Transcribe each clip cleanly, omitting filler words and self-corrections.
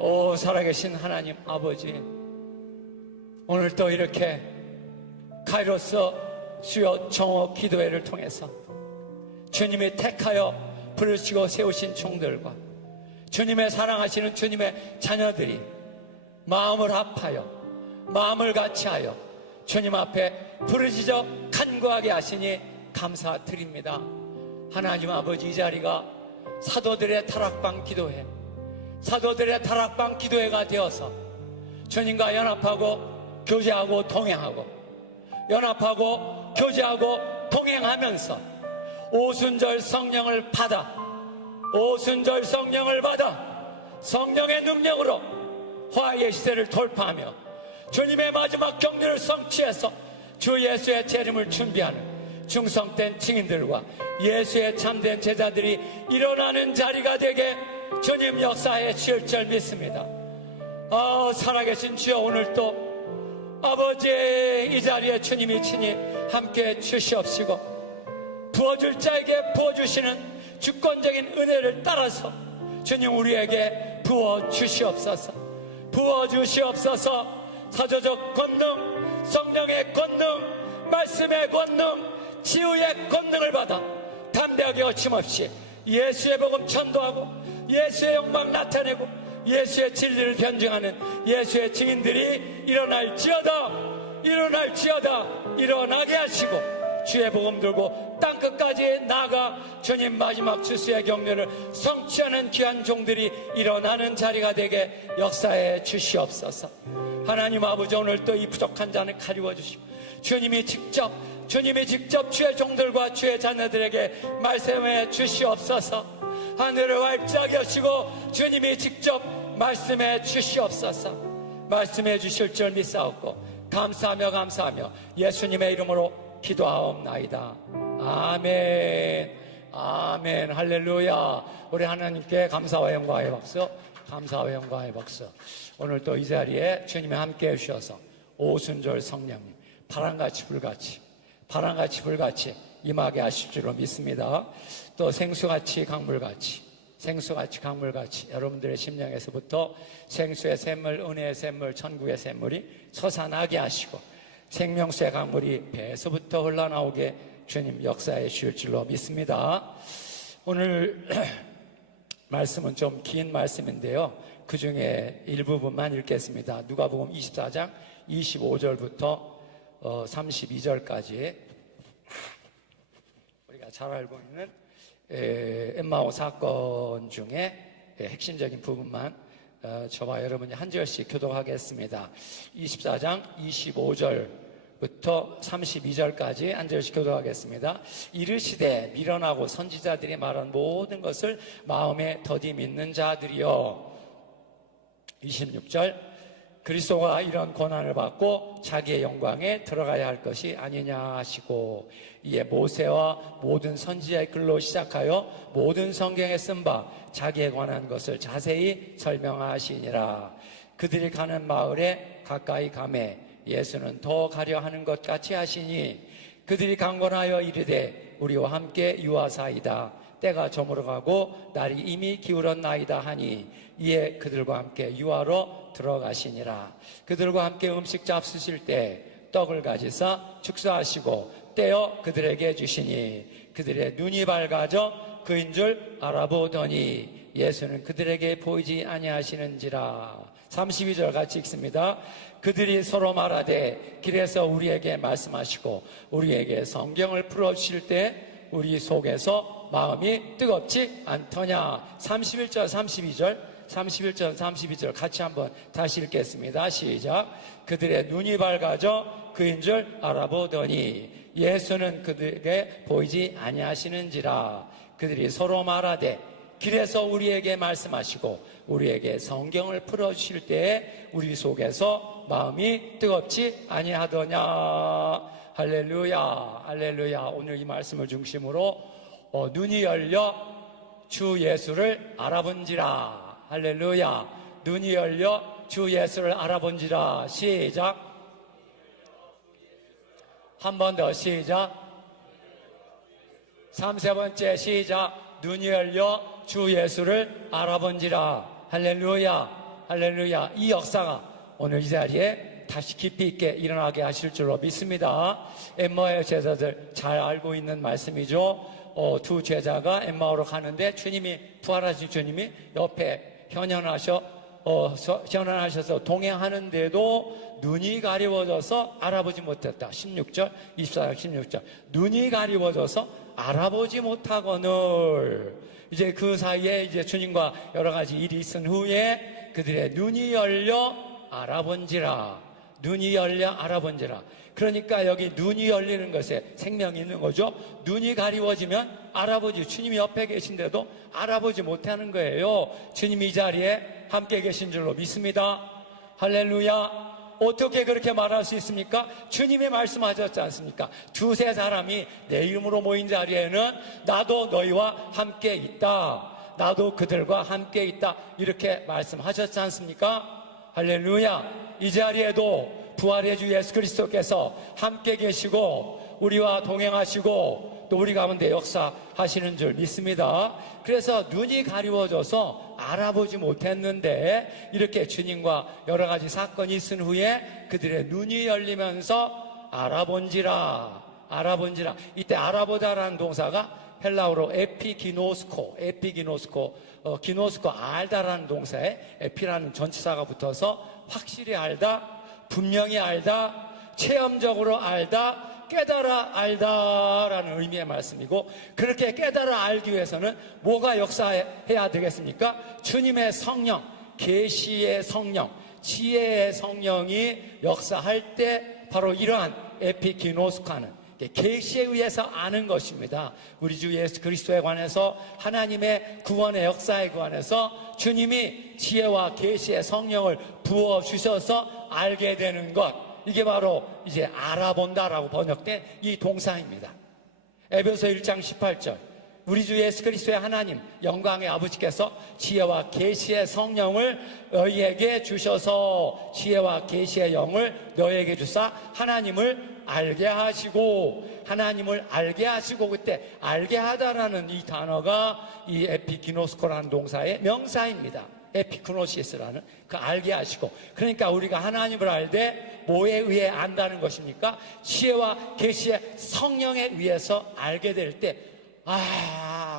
오 살아계신 하나님 아버지, 오늘 또 이렇게 카이로스 수요 정오 기도회를 통해서 주님이 택하여 부르시고 세우신 종들과 주님의 사랑하시는 주님의 자녀들이 마음을 합하여 마음을 같이하여 주님 앞에 부르짖어 간구하게 하시니 감사드립니다. 하나님 아버지, 이 자리가 사도들의 다락방 기도회, 사도들의 다락방 기도회가 되어서 주님과 연합하고 교제하고 동행하고 연합하고 교제하고 동행하면서 오순절 성령을 받아 오순절 성령을 받아 성령의 능력으로 화해의 시대를 돌파하며 주님의 마지막 경륜을 성취해서 주 예수의 재림을 준비하는 충성된 증인들과 예수의 참된 제자들이 일어나는 자리가 되게 주님 역사에 주실 줄 믿습니다. 살아계신 주여, 오늘 또 아버지 이 자리에 주님이 친히 함께 주시옵시고 부어줄 자에게 부어주시는 주권적인 은혜를 따라서 주님 우리에게 부어주시옵소서. 부어주시옵소서. 사도적 권능, 성령의 권능, 말씀의 권능, 치유의 권능을 받아 담대하게 어침없이 예수의 복음 전도하고 예수의 영광 나타내고 예수의 진리를 변증하는 예수의 증인들이 일어날지어다, 일어나게 하시고 주의 복음 들고 땅끝까지 나아가 주님 마지막 주수의 경륜을 성취하는 귀한 종들이 일어나는 자리가 되게 역사해 주시옵소서. 하나님 아버지, 오늘 또 이 부족한 자는 가리워 주시고 주님이 직접 주의 종들과 주의 자녀들에게 말씀해 주시옵소서. 하늘을 활짝 여시고 주님이 직접 말씀해 주시옵소서. 말씀해 주실 줄 믿사옵고 감사하며 예수님의 이름으로 기도하옵나이다. 아멘. 아멘. 할렐루야. 우리 하나님께 감사와 영광의 박수, 감사와 영광의 박수. 오늘 또 이 자리에 주님이 함께 해주셔서 오순절 성령님 바람같이 불같이 임하게 하실 줄로 믿습니다. 또 생수같이 강물같이 여러분들의 심령에서부터 생수의 샘물, 은혜의 샘물, 천국의 샘물이 솟아나게 하시고 생명수의 강물이 배에서부터 흘러나오게 주님 역사해 주실 줄로 믿습니다. 오늘 말씀은 좀 긴 말씀인데요, 그 중에 일부분만 읽겠습니다. 누가복음 24장 25절부터 32절까지 우리가 잘 알고 있는 엠마오 사건 중에 핵심적인 부분만 저와 여러분이 한 절씩 교독하겠습니다. 24장 25절부터 32절까지 한 절씩 교독하겠습니다. 이르시되 미련하고 선지자들이 말한 모든 것을 마음에 더디 믿는 자들이여. 26절 그리스도가 이런 고난을 받고 자기의 영광에 들어가야 할 것이 아니냐 하시고, 이에 모세와 모든 선지자의 글로 시작하여 모든 성경에 쓴 바 자기에 관한 것을 자세히 설명하시니라. 그들이 가는 마을에 가까이 가매 예수는 더 가려 하는 것 같이 하시니 그들이 강권하여 이르되 우리와 함께 유하사이다. 때가 저물어가고 날이 이미 기울었나이다 하니 이에 그들과 함께 유하로 들어가시니라. 그들과 함께 음식 잡수실 때 떡을 가지사 축사하시고 떼어 그들에게 주시니 그들의 눈이 밝아져 그인 줄 알아보더니 예수는 그들에게 보이지 아니하시는지라. 32절 같이 읽습니다. 그들이 서로 말하되 길에서 우리에게 말씀하시고 우리에게 성경을 풀어주실 때 우리 속에서 마음이 뜨겁지 않더냐. 31절 32절 같이 한번 다시 읽겠습니다. 시작. 그들의 눈이 밝아져 그인 줄 알아보더니 예수는 그들에게 보이지 아니하시는지라. 그들이 서로 말하되 길에서 우리에게 말씀하시고 우리에게 성경을 풀어주실 때에 우리 속에서 마음이 뜨겁지 아니하더냐. 할렐루야, 할렐루야. 오늘 이 말씀을 중심으로 눈이 열려 주 예수를 알아본지라. 할렐루야. 눈이 열려 주 예수를 알아본지라. 시작. 한 번 더 시작. 3번째 시작. 눈이 열려 주 예수를 알아본지라. 할렐루야. 할렐루야. 이 역사가 오늘 이 자리에 다시 깊이 있게 일어나게 하실 줄로 믿습니다. 엠마오의 제자들 잘 알고 있는 말씀이죠. 두 제자가 엠마오로 가는데 주님이, 부활하신 주님이 옆에 현현하셔서 동행하는데도 눈이 가리워져서 알아보지 못했다. 16절, 24절, 16절. 눈이 가리워져서 알아보지 못하거늘. 이제 그 사이에 이제 주님과 여러 가지 일이 있은 후에 그들의 눈이 열려 알아본지라. 눈이 열려 알아본지라. 그러니까 여기 눈이 열리는 것에 생명이 있는 거죠. 눈이 가리워지면 알아보지, 주님이 옆에 계신데도 알아보지 못하는 거예요. 주님이 이 자리에 함께 계신 줄로 믿습니다. 할렐루야. 어떻게 그렇게 말할 수 있습니까? 주님이 말씀하셨지 않습니까? 두세 사람이 내 이름으로 모인 자리에는 나도 너희와 함께 있다. 나도 그들과 함께 있다. 이렇게 말씀하셨지 않습니까? 할렐루야. 이 자리에도 부활의 주 예수 그리스도께서 함께 계시고 우리와 동행하시고 또 우리 가운데 역사하시는 줄 믿습니다. 그래서 눈이 가리워져서 알아보지 못했는데 이렇게 주님과 여러 가지 사건이 있은 후에 그들의 눈이 열리면서 알아본지라. 이때 알아보다라는 동사가 헬라어로 에피기노스코, 기노스코 알다라는 동사에 에피라는 전치사가 붙어서 확실히 알다, 분명히 알다, 체험적으로 알다, 깨달아 알다라는 의미의 말씀이고, 그렇게 깨달아 알기 위해서는 뭐가 역사해야 되겠습니까? 주님의 성령, 계시의 성령, 지혜의 성령이 역사할 때 바로 이러한 에피기노스카는 계시에 의해서 아는 것입니다. 우리 주 예수 그리스도에 관해서, 하나님의 구원의 역사에 관해서 주님이 지혜와 계시의 성령을 부어주셔서 알게 되는 것, 이게 바로 이제 알아본다라고 번역된 이 동사입니다. 에베소 1장 18절, 우리 주 예수 그리스도의 하나님 영광의 아버지께서 지혜와 계시의 성령을 너희에게 주셔서, 지혜와 계시의 영을 너희에게 주사 하나님을 알게 하시고, 그때 알게 하다라는 이 단어가 이 에피기노스코라는 동사의 명사입니다. 에피쿠노시스라는 그 알게 하시고. 그러니까 우리가 하나님을 알되 뭐에 의해 안다는 것입니까? 지혜와 계시의 성령에 의해서 알게 될 때,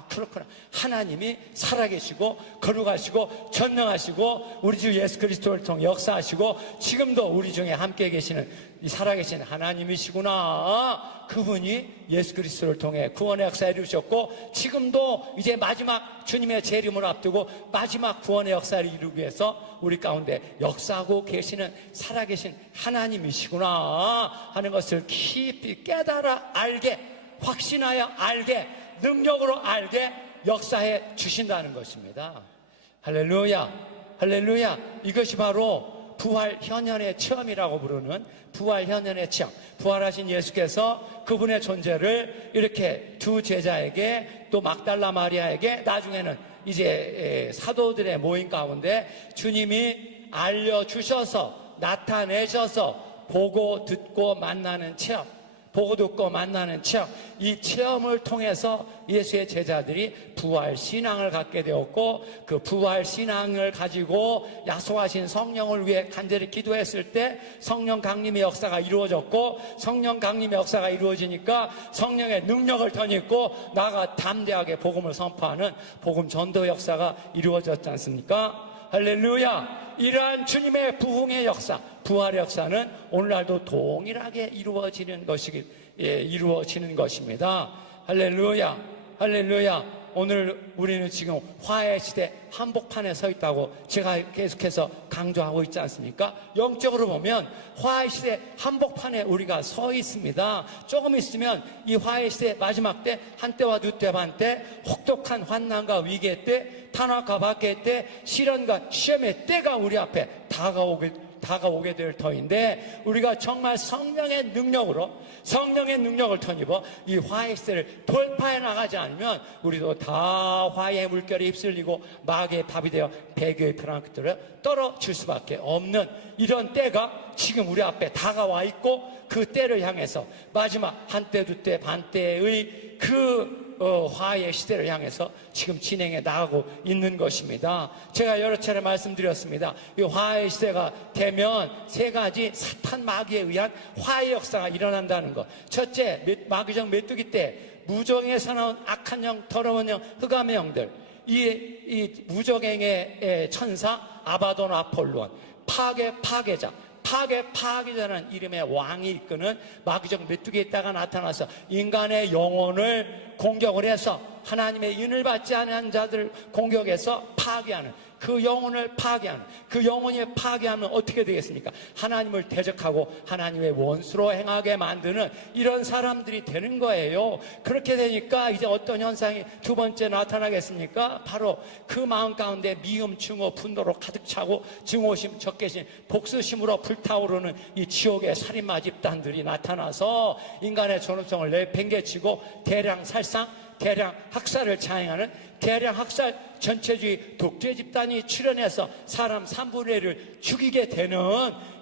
그렇구나. 하나님이 살아계시고 거룩하시고 전능하시고 우리 주 예수 그리스도를 통해 역사하시고 지금도 우리 중에 함께 계시는 이 살아계신 하나님이시구나. 그분이 예수 그리스도를 통해 구원의 역사에 이루셨고 지금도 이제 마지막 주님의 재림을 앞두고 마지막 구원의 역사를 이루기 위해서 우리 가운데 역사하고 계시는 살아계신 하나님이시구나 하는 것을 깊이 깨달아 알게, 확신하여 알게, 능력으로 알게 역사해 주신다는 것입니다. 할렐루야, 할렐루야. 이것이 바로 부활 현현의 체험이라고 부르는 부활 현현의 체험. 부활하신 예수께서 그분의 존재를 이렇게 두 제자에게, 또 막달라 마리아에게, 나중에는 이제 사도들의 모임 가운데 주님이 알려주셔서, 나타내셔서 보고 듣고 만나는 체험, 보고 듣고 만나는 체험, 이 체험을 통해서 예수의 제자들이 부활 신앙을 갖게 되었고, 그 부활 신앙을 가지고 야소하신 성령을 위해 간절히 기도했을 때 성령 강림의 역사가 이루어졌고, 성령 강림의 역사가 이루어지니까 성령의 능력을 덧입고 나아가 담대하게 복음을 선포하는 복음 전도 역사가 이루어졌지 않습니까? 할렐루야. 이러한 주님의 부흥의 역사, 부활의 역사는 오늘날도 동일하게 이루어지는 것입니다. 할렐루야, 할렐루야. 오늘 우리는 지금 화해 시대 한복판에 서 있다고 제가 계속해서 강조하고 있지 않습니까? 영적으로 보면 화해 시대 한복판에 우리가 서 있습니다. 조금 있으면 이 화해 시대 마지막 때, 한때와 두때 반때, 혹독한 환난과 위기의 때, 탄압과 박해의 때, 시련과 시험의 때가 우리 앞에 다가오게 될 터인데, 우리가 정말 성령의 능력을 터입어 이 화해 시대를 돌파해 나가지 않으면 우리도 다 화해의 물결에 휩쓸리고 마귀의 밥이 되어 배교의 편한 것들을 떨어질 수밖에 없는 이런 때가 지금 우리 앞에 다가와 있고, 그 때를 향해서 마지막 한때 두때 반때의 그 화해의 시대를 향해서 지금 진행해 나가고 있는 것입니다. 제가 여러 차례 말씀드렸습니다. 이 화해의 시대가 되면 세 가지 사탄 마귀에 의한 화해 역사가 일어난다는 것. 첫째, 마귀적 메뚜기 때 무적행에서 나온 악한 영, 더러운 영, 흑암의 영들, 이 무적행의 천사 아바돈 아폴론, 파괴자, 파괴자라는 이름의 왕이 이끄는 마귀적 메뚜기에 있다가 나타나서 인간의 영혼을 공격을 해서 하나님의 은을 받지 않은 자들 공격해서 파괴하는, 그 영혼을 파괴하는, 그 영혼이 파괴하면 어떻게 되겠습니까? 하나님을 대적하고 하나님의 원수로 행하게 만드는 이런 사람들이 되는 거예요. 그렇게 되니까 이제 어떤 현상이 두 번째 나타나겠습니까? 바로 그 마음 가운데 미움, 증오, 분노로 가득 차고 증오심, 적개심, 복수심으로 불타오르는 이 지옥의 살인마 집단들이 나타나서 인간의 존엄성을 내팽개치고 대량 살상, 대량 학살을 자행하는 대량 학살 전체주의 독재 집단이 출현해서 사람 3분의 1을 죽이게 되는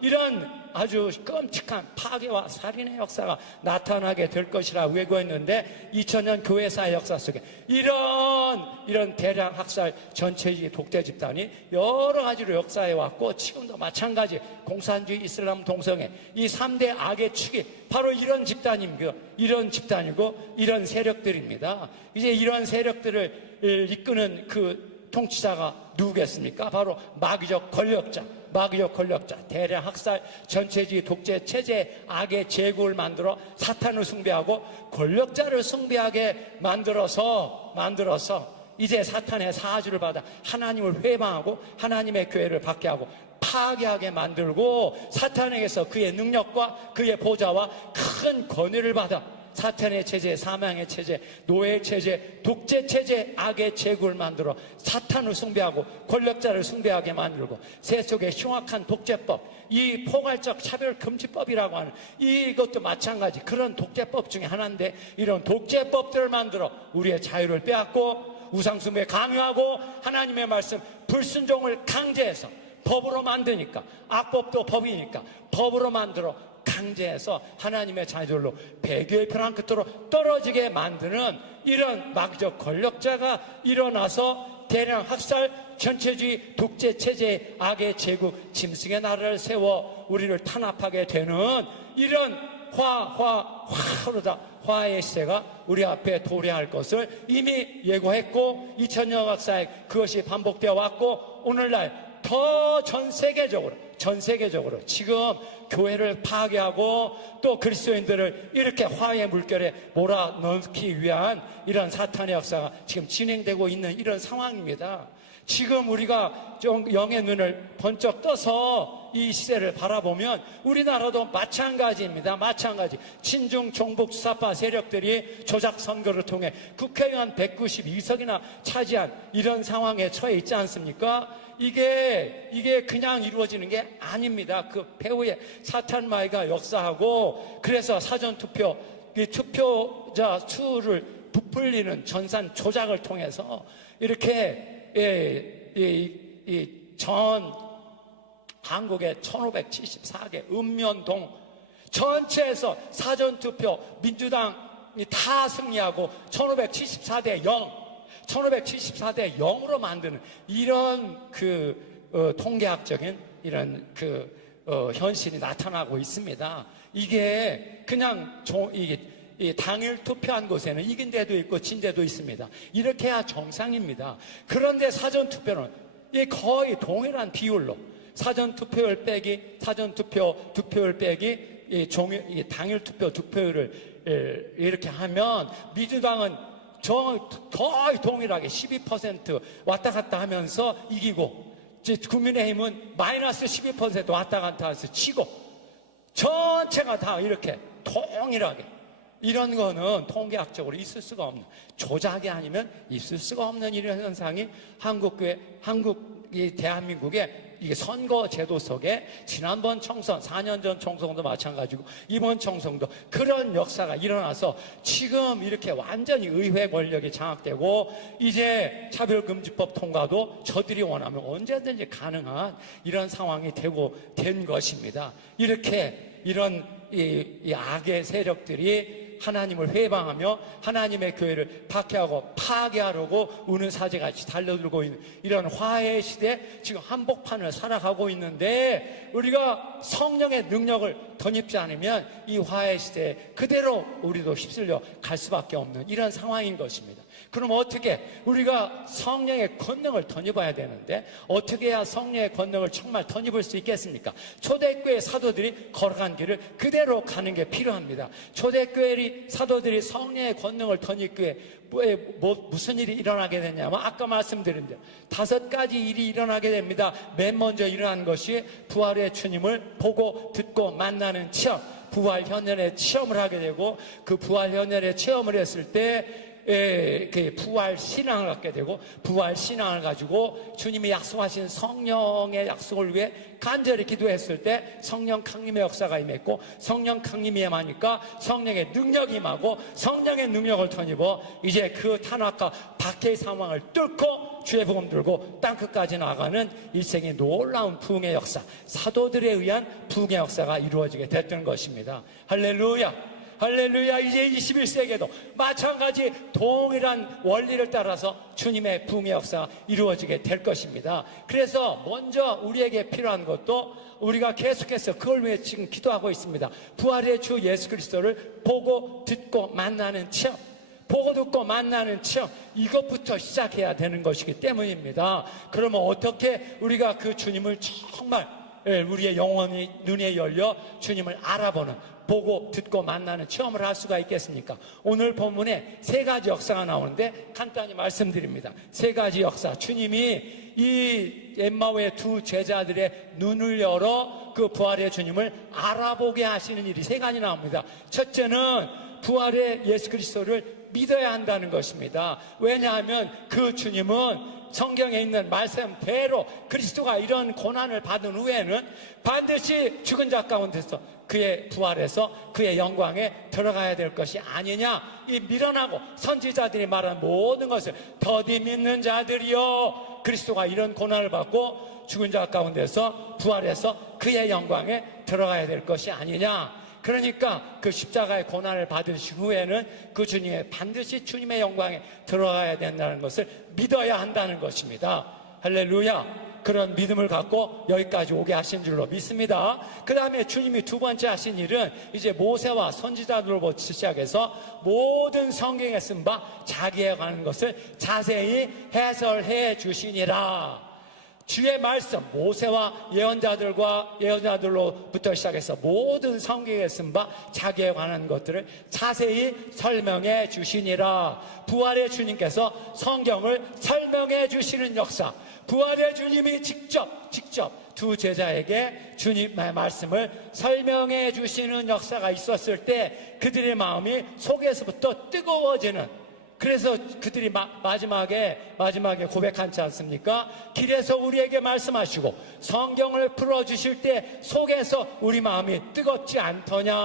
이런 아주 끔찍한 파괴와 살인의 역사가 나타나게 될 것이라 예고했는데 2000년 교회사의 역사 속에 이런 대량 학살 전체주의 독재 집단이 여러 가지로 역사해 왔고 지금도 마찬가지 공산주의 이슬람 동성애 이 3대 악의 축이 바로 이런 집단입니다. 이런 집단이고 이런 세력들입니다. 이제 이런 세력들을 이끄는 그 통치자가 누구겠습니까? 바로 마귀적 권력자, 대량 학살, 전체주의 독재 체제, 악의 제국을 만들어 사탄을 숭배하고 권력자를 숭배하게 만들어서 이제 사탄의 사주를 받아 하나님을 회방하고 하나님의 교회를 박해하고 파괴하게 만들고 사탄에게서 그의 능력과 그의 보좌와 큰 권위를 받아 사탄의 체제, 사망의 체제, 노예의 체제, 독재 체제, 악의 제국을 만들어 사탄을 숭배하고 권력자를 숭배하게 만들고 세속의 흉악한 독재법, 이 포괄적 차별금지법이라고 하는 이것도 마찬가지 그런 독재법 중에 하나인데 이런 독재법들을 만들어 우리의 자유를 빼앗고 우상숭배 강요하고 하나님의 말씀 불순종을 강제해서 법으로 만드니까 악법도 법이니까 법으로 만들어 강제해서 하나님의 자녀들로 배교의 편한 끝으로 떨어지게 만드는 이런 마귀적 권력자가 일어나서 대량 학살, 전체주의, 독재 체제의 악의 제국, 짐승의 나라를 세워 우리를 탄압하게 되는 이런 화의 시대가 우리 앞에 도래할 것을 이미 예고했고 2000년 역사에 그것이 반복되어 왔고 오늘날 더 전 세계적으로 지금 교회를 파괴하고 또 그리스도인들을 이렇게 화해의 물결에 몰아넣기 위한 이런 사탄의 역사가 지금 진행되고 있는 이런 상황입니다. 지금 우리가 좀 영의 눈을 번쩍 떠서 이 시대를 바라보면 우리나라도 마찬가지입니다. 마찬가지 친중 종북 수사파 세력들이 조작 선거를 통해 국회의원 192석이나 차지한 이런 상황에 처해 있지 않습니까? 이게 그냥 이루어지는 게 아닙니다. 그 배후에 사탄 마귀가 역사하고 그래서 사전투표 투표자 수를 부풀리는 전산 조작을 통해서 이렇게 전 한국의 1574개 읍면동 전체에서 사전투표 민주당이 다 승리하고 1574대 0으로 만드는 이런 통계학적인 이런 현실이 나타나고 있습니다. 이게 그냥 이 당일 투표한 곳에는 이긴 데도 있고 진 데도 있습니다. 이렇게 해야 정상입니다. 그런데 사전투표는 거의 동일한 비율로 사전투표율 빼기 득표율 빼기 당일 투표 득표율을 이렇게 하면 민주당은 거의 동일하게 12% 왔다 갔다 하면서 이기고 국민의힘은 마이너스 12% 왔다 갔다 해서 치고 전체가 다 이렇게 동일하게 이런 거는 통계학적으로 있을 수가 없는 조작이 아니면 있을 수가 없는 이런 현상이 대한민국의 이게 선거 제도 속에 지난번 총선 4년 전 총선도 마찬가지고 이번 총선도 그런 역사가 일어나서 지금 이렇게 완전히 의회 권력이 장악되고 이제 차별금지법 통과도 저들이 원하면 언제든지 가능한 이런 상황이 된 것입니다. 이렇게 이런 이 악의 세력들이 하나님을 회방하며 하나님의 교회를 박해하고 파괴하려고 우는 사제같이 달려들고 있는 이런 화해 시대, 지금 한복판을 살아가고 있는데 우리가 성령의 능력을 덧입지 않으면 이 화해 시대에 그대로 우리도 휩쓸려 갈 수밖에 없는 이런 상황인 것입니다. 그럼 어떻게 우리가 성령의 권능을 덧입어야 되는데 어떻게 해야 성령의 권능을 정말 덧입을 수 있겠습니까? 초대교회 사도들이 걸어간 길을 그대로 가는 게 필요합니다. 초대교회 사도들이 성령의 권능을 덧입기에 무슨 일이 일어나게 되냐면 아까 말씀드린 대로 5가지 일이 일어나게 됩니다. 맨 먼저 일어난 것이 부활의 주님을 보고 듣고 만나는 체험, 부활 현현의 체험을 하게 되고 그 부활 현현의 체험을 했을 때 그 부활 신앙을 갖게 되고 부활 신앙을 가지고 주님이 약속하신 성령의 약속을 위해 간절히 기도했을 때 성령 강림의 역사가 임했고 성령 강림이 임하니까 성령의 능력이 임하고 성령의 능력을 덧입어 이제 그 탄압과 박해의 상황을 뚫고 주의 복음 들고 땅끝까지 나가는 일생의 놀라운 부흥의 역사, 사도들에 의한 부흥의 역사가 이루어지게 됐던 것입니다. 할렐루야! 할렐루야. 이제 21세기에도 마찬가지 동일한 원리를 따라서 주님의 부흥의 역사가 이루어지게 될 것입니다. 그래서 먼저 우리에게 필요한 것도 우리가 계속해서 그걸 위해 지금 기도하고 있습니다. 부활의 주 예수 그리스도를 보고 듣고 만나는 체험, 보고 듣고 만나는 체험, 이것부터 시작해야 되는 것이기 때문입니다. 그러면 어떻게 우리가 그 주님을 정말 우리의 영혼이 눈에 열려 주님을 알아보는, 보고 듣고 만나는 체험을 할 수가 있겠습니까? 오늘 본문에 3가지 역사가 나오는데 간단히 말씀드립니다. 3가지 역사, 주님이 이 엠마오의 2 제자들의 눈을 열어 그 부활의 주님을 알아보게 하시는 일이 3가지 나옵니다. 첫째는 부활의 예수 그리스도를 믿어야 한다는 것입니다. 왜냐하면 그 주님은 성경에 있는 말씀대로 그리스도가 이런 고난을 받은 후에는 반드시 죽은 자 가운데서 그의 부활해서 그의 영광에 들어가야 될 것이 아니냐, 이 미련하고 선지자들이 말한 모든 것을 더디 믿는 자들이요 그리스도가 이런 고난을 받고 죽은 자 가운데서 부활해서 그의 영광에 들어가야 될 것이 아니냐. 그러니까 그 십자가의 고난을 받으신 후에는 그 주님의 반드시 주님의 영광에 들어가야 된다는 것을 믿어야 한다는 것입니다. 할렐루야. 그런 믿음을 갖고 여기까지 오게 하신 줄로 믿습니다. 그 다음에 주님이 2번째 하신 일은 이제 모세와 선지자들로부터 시작해서 모든 성경에 쓴 바 자기에 관한 것을 자세히 해설해 주시니라. 주의 말씀, 모세와 예언자들로부터 시작해서 모든 성경에 쓴 바 자기에 관한 것들을 자세히 설명해 주시니라. 부활의 주님께서 성경을 설명해 주시는 역사, 부활의 주님이 직접 2 제자에게 주님의 말씀을 설명해 주시는 역사가 있었을 때 그들의 마음이 속에서부터 뜨거워지는, 그래서 그들이 마지막에 고백하지 않습니까? 길에서 우리에게 말씀하시고 성경을 풀어주실 때 속에서 우리 마음이 뜨겁지 않더냐.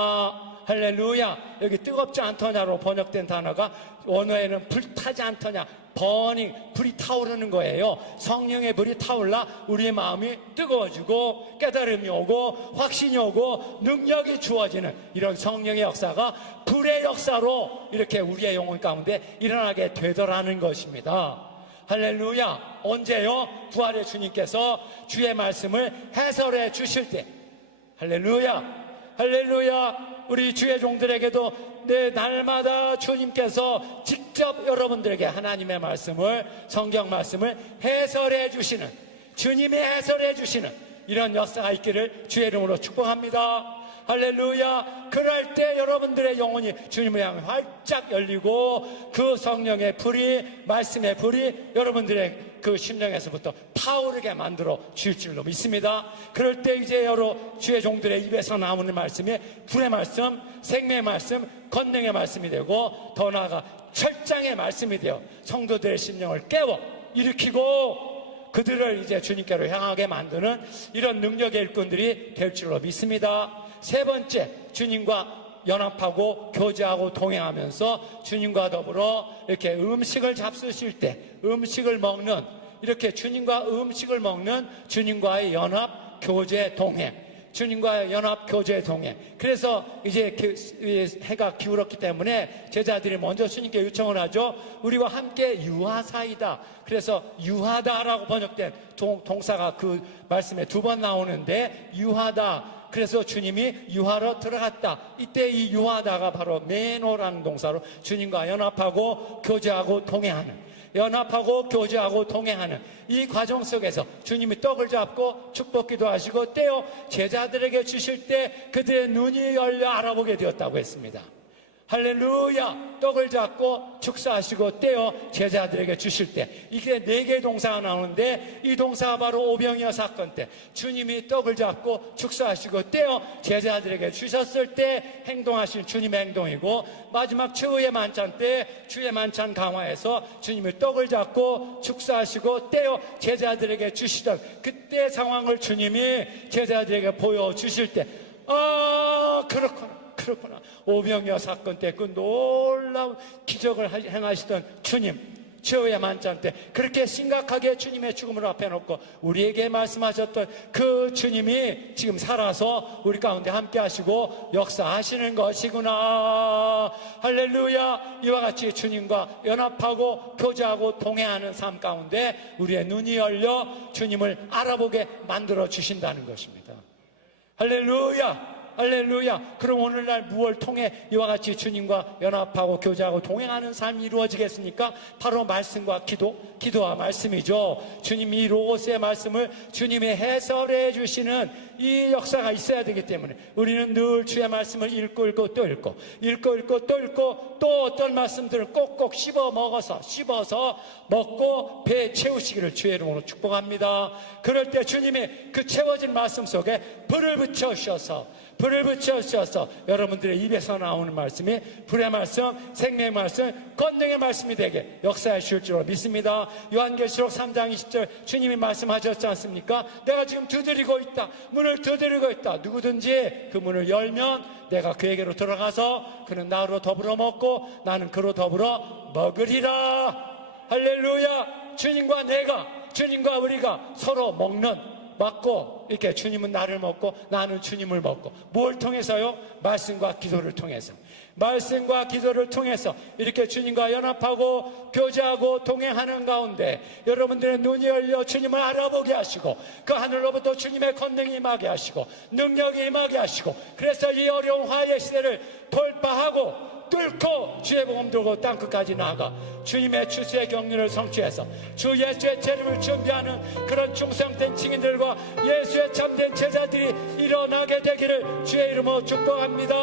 할렐루야. 여기 뜨겁지 않더냐로 번역된 단어가 원어에는 불타지 않더냐, 버닝, 불이 타오르는 거예요. 성령의 불이 타올라 우리의 마음이 뜨거워지고 깨달음이 오고 확신이 오고 능력이 주어지는 이런 성령의 역사가 불의 역사로 이렇게 우리의 영혼 가운데 일어나게 되더라는 것입니다. 할렐루야. 언제요? 부활의 주님께서 주의 말씀을 해설해 주실 때. 할렐루야. 할렐루야. 우리 주의 종들에게도 날마다 주님께서 직접 여러분들에게 하나님의 말씀을, 성경 말씀을 해설해 주시는, 주님이 해설해 주시는 이런 역사가 있기를 주의 이름으로 축복합니다. 할렐루야. 그럴 때 여러분들의 영혼이 주님을 향해 활짝 열리고 그 성령의 불이, 말씀의 불이 여러분들의 그 심령에서부터 타오르게 만들어 주실 줄로 믿습니다. 그럴 때 이제 여러 주의 종들의 입에서 나오는 말씀이 불의 말씀, 생명의 말씀, 권능의 말씀이 되고 더 나아가 철장의 말씀이 되어 성도들의 심령을 깨워 일으키고 그들을 이제 주님께로 향하게 만드는 이런 능력의 일꾼들이 될 줄로 믿습니다. 3번째, 주님과 연합하고 교제하고 동행하면서 주님과 더불어 이렇게 음식을 잡수실 때 음식을 먹는, 이렇게 주님과 음식을 먹는 주님과의 연합, 교제, 동행. 주님과 연합 교제 동행. 그래서 이제 해가 기울었기 때문에 제자들이 먼저 주님께 요청을 하죠. 우리와 함께 유하사이다. 그래서 유하다라고 번역된 동사가 그 말씀에 2번 나오는데, 유하다. 그래서 주님이 유하로 들어갔다. 이때 이 유하다가 바로 메노라는 동사로 주님과 연합하고 교제하고 동행하는, 연합하고 교제하고 동행하는 이 과정 속에서 주님이 떡을 잡고 축복기도 하시고 떼어 제자들에게 주실 때 그들의 눈이 열려 알아보게 되었다고 했습니다. 할렐루야. 떡을 잡고 축사하시고 떼어 제자들에게 주실 때, 이게 4개의 동사가 나오는데, 이 동사가 바로 오병이어 사건 때 주님이 떡을 잡고 축사하시고 떼어 제자들에게 주셨을 때 행동하신 주님의 행동이고, 마지막 최후의 만찬 때 주의 만찬 강화에서 주님이 떡을 잡고 축사하시고 떼어 제자들에게 주시던 그때 상황을 주님이 제자들에게 보여주실 때, 그렇구나. 오병이어 사건 때 그 놀라운 기적을 행하시던 주님, 최후의 만찬 때 그렇게 심각하게 주님의 죽음을 앞에 놓고 우리에게 말씀하셨던 그 주님이 지금 살아서 우리 가운데 함께 하시고 역사하시는 것이구나. 할렐루야. 이와 같이 주님과 연합하고 교제하고 동행하는 삶 가운데 우리의 눈이 열려 주님을 알아보게 만들어 주신다는 것입니다. 할렐루야. 할렐루야. 그럼 오늘날 무엇을 통해 이와 같이 주님과 연합하고 교제하고 동행하는 삶이 이루어지겠습니까? 바로 말씀과 기도와 말씀이죠. 주님이 로고스의 말씀을 주님이 해설해 주시는 이 역사가 있어야 되기 때문에 우리는 늘 주의 말씀을 읽고 또 읽고 또 어떤 말씀들을 꼭꼭 씹어서 먹고 배 채우시기를 주의 이름으로 축복합니다. 그럴 때 주님이 그 채워진 말씀 속에 불을 붙여주셔서 여러분들의 입에서 나오는 말씀이 불의 말씀, 생명의 말씀, 권능의 말씀이 되게 역사해 주실 줄 믿습니다. 요한계시록 3장 20절 주님이 말씀하셨지 않습니까? 내가 지금 문을 두드리고 있다. 누구든지 그 문을 열면 내가 그에게로 들어가서 그는 나로 더불어 먹고 나는 그로 더불어 먹으리라. 할렐루야. 주님과 우리가 서로 맞고 이렇게 주님은 나를 먹고 나는 주님을 먹고, 뭘 통해서요? 말씀과 기도를 통해서 이렇게 주님과 연합하고 교제하고 동행하는 가운데 여러분들의 눈이 열려 주님을 알아보게 하시고 그 하늘로부터 주님의 권능이 임하게 하시고 능력이 임하게 하시고, 그래서 이 어려운 화해 시대를 돌파하고 뚫고 주의 복음 들고 땅끝까지 나아가 주님의 추수의 경륜을 성취해서 주 예수의 재림을 준비하는 그런 충성된 증인들과 예수의 참된 제자들이 일어나게 되기를 주의 이름으로 축복합니다.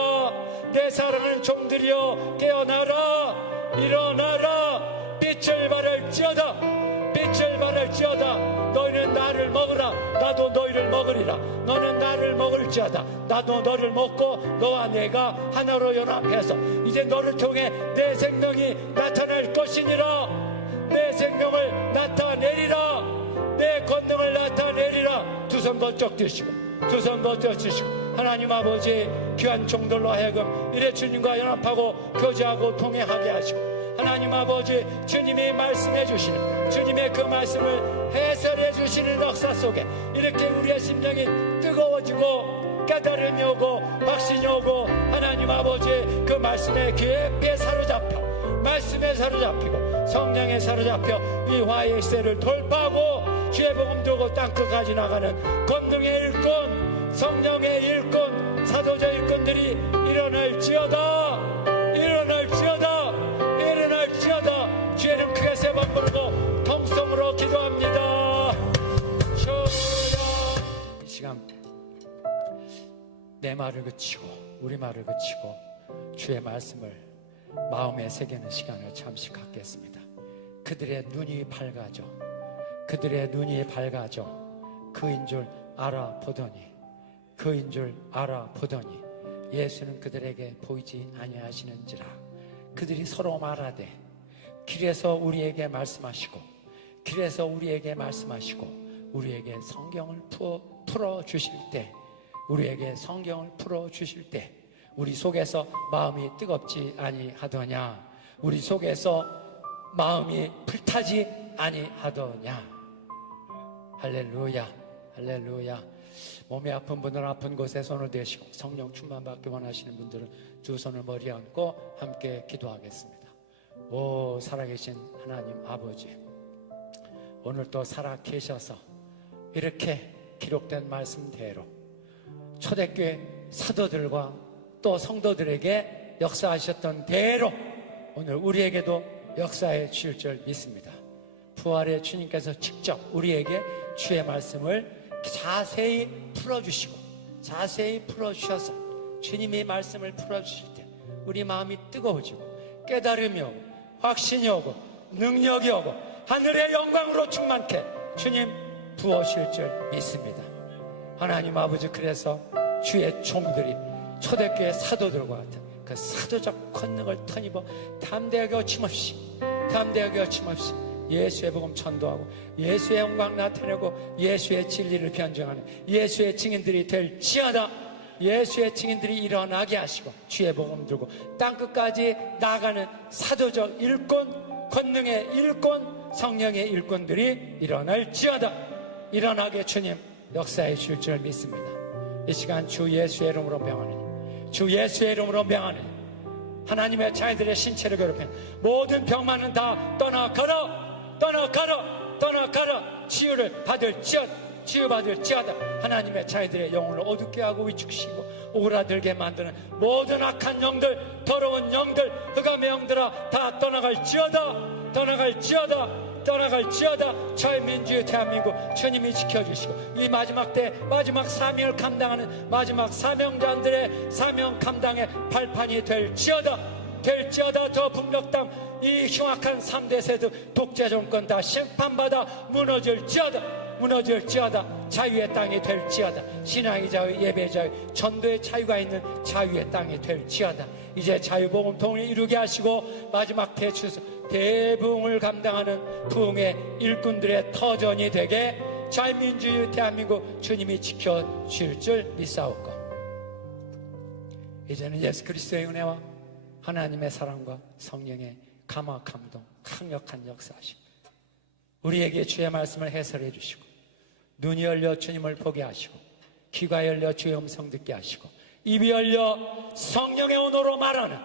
내 사랑하는 종들이여 깨어나라. 일어나라. 빛을 발할지어다. 너희는 나를 먹으라. 나도 너희를 먹으리라. 너는 나를 먹을지어다. 나도 너를 먹고 너와 내가 하나로 연합해서 이제 너를 통해 내 생명이 나타날 것이니라. 내 생명을 나타내리라. 내 권능을 나타내리라. 두 손 번쩍 드시고 하나님 아버지, 귀한 종들로 하여금 이래 주님과 연합하고 교제하고 동행하게 하시고, 하나님 아버지, 주님이 말씀해 주시는 주님의 그 말씀을 해설해 주시는 역사 속에 이렇게 우리의 심령이 뜨거워지고 깨달음이 오고 확신이 오고, 하나님 아버지 그 말씀에 깊이 말씀에 사로잡히고 성령에 사로잡혀 이 화해의 시대를 돌파하고 주의 복음 들고 땅끝까지 나가는 권능의 일꾼, 성령의 일꾼, 사도자 일꾼들이 일어날지어다. 주의 이름 크게 세 번 부르고 통성으로 기도합니다. 이 시간 내 말을 그치고 우리 말을 그치고 주의 말씀을 마음에 새기는 시간을 잠시 갖겠습니다. 그들의 눈이 밝아져 그인 줄 알아보더니 예수는 그들에게 보이지 아니하시는지라. 그들이 서로 말하되 길에서 우리에게 말씀하시고 우리에게 성경을 풀어주실 때 우리 속에서 마음이 뜨겁지 아니하더냐? 우리 속에서 마음이 불타지 아니하더냐? 할렐루야. 할렐루야. 몸이 아픈 분들은 아픈 곳에 손을 대시고 성령 충만 받기 원하시는 분들은 두 손을 머리에 얹고 함께 기도하겠습니다. 오 살아계신 하나님 아버지, 오늘 또 살아 계셔서 이렇게 기록된 말씀대로 초대교회 사도들과 또 성도들에게 역사하셨던 대로 오늘 우리에게도 역사해 주실 줄 믿습니다. 부활의 주님께서 직접 우리에게 주의 말씀을 자세히 풀어주시고 자세히 풀어주셔서 주님의 말씀을 풀어주실 때 우리 마음이 뜨거워지고 깨달음이 오고 확신이 오고 능력이 오고 하늘의 영광으로 충만케 주님 부어실 줄 믿습니다. 하나님 아버지, 그래서 주의 종들이 초대교회 사도들과 같은 그 사도적 권능을 터입어 담대하게 어침없이 예수의 복음 전도하고 예수의 영광 나타내고 예수의 진리를 변증하는 예수의 증인들이 될지어다. 예수의 증인들이 일어나게 하시고 주의 복음 들고 땅끝까지 나가는 사도적 일꾼, 권능의 일꾼, 성령의 일꾼들이 일어날지어다. 일어나게 주님 역사해 주실 줄 믿습니다. 이 시간 주 예수의 이름으로 명하노니, 주 예수의 이름으로 명하노니, 하나님의 자녀들의 신체를 괴롭히는 모든 병만은 다 떠나가라. 치유받을지어다. 하나님의 자녀들의 영혼을 어둡게 하고 위축시키고 오그라들게 만드는 모든 악한 영들, 더러운 영들, 흑암의 영들아 다 떠나갈지어다. 저희 민주의 대한민국 주님이 지켜주시고 이 마지막 때 마지막 사명을 감당하는 마지막 사명자들의 사명 감당의 발판이 될지어다. 저 북녘 땅 이 흉악한 3대 세력 독재 정권 다 심판받아 무너질지어다. 자유의 땅이 될지어다. 신앙의 자유, 예배의 자유, 전도의 자유가 있는 자유의 땅이 될지어다. 이제 자유복음 통일을 이루게 하시고 마지막 대부흥을 감당하는 부흥의 일꾼들의 터전이 되게 자유민주주의 대한민국 주님이 지켜주실 줄 믿사옵고, 이제는 예수 그리스도의 은혜와 하나님의 사랑과 성령의 감화 감동 강력한 역사하시고 우리에게 주의 말씀을 해설해 주시고 눈이 열려 주님을 보게 하시고 귀가 열려 주의 음성 듣게 하시고 입이 열려 성령의 언어로 말하는,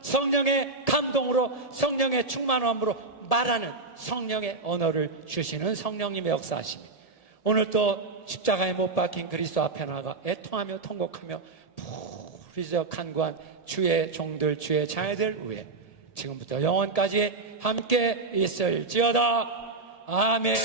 성령의 감동으로 성령의 충만함으로 말하는 성령의 언어를 주시는 성령님의 역사하심이 오늘 또 십자가에 못 박힌 그리스도 앞에 나가 애통하며 통곡하며 부르짖어 간구한 주의 종들, 주의 자녀들 위해 지금부터 영원까지 함께 있을지어다. 아멘.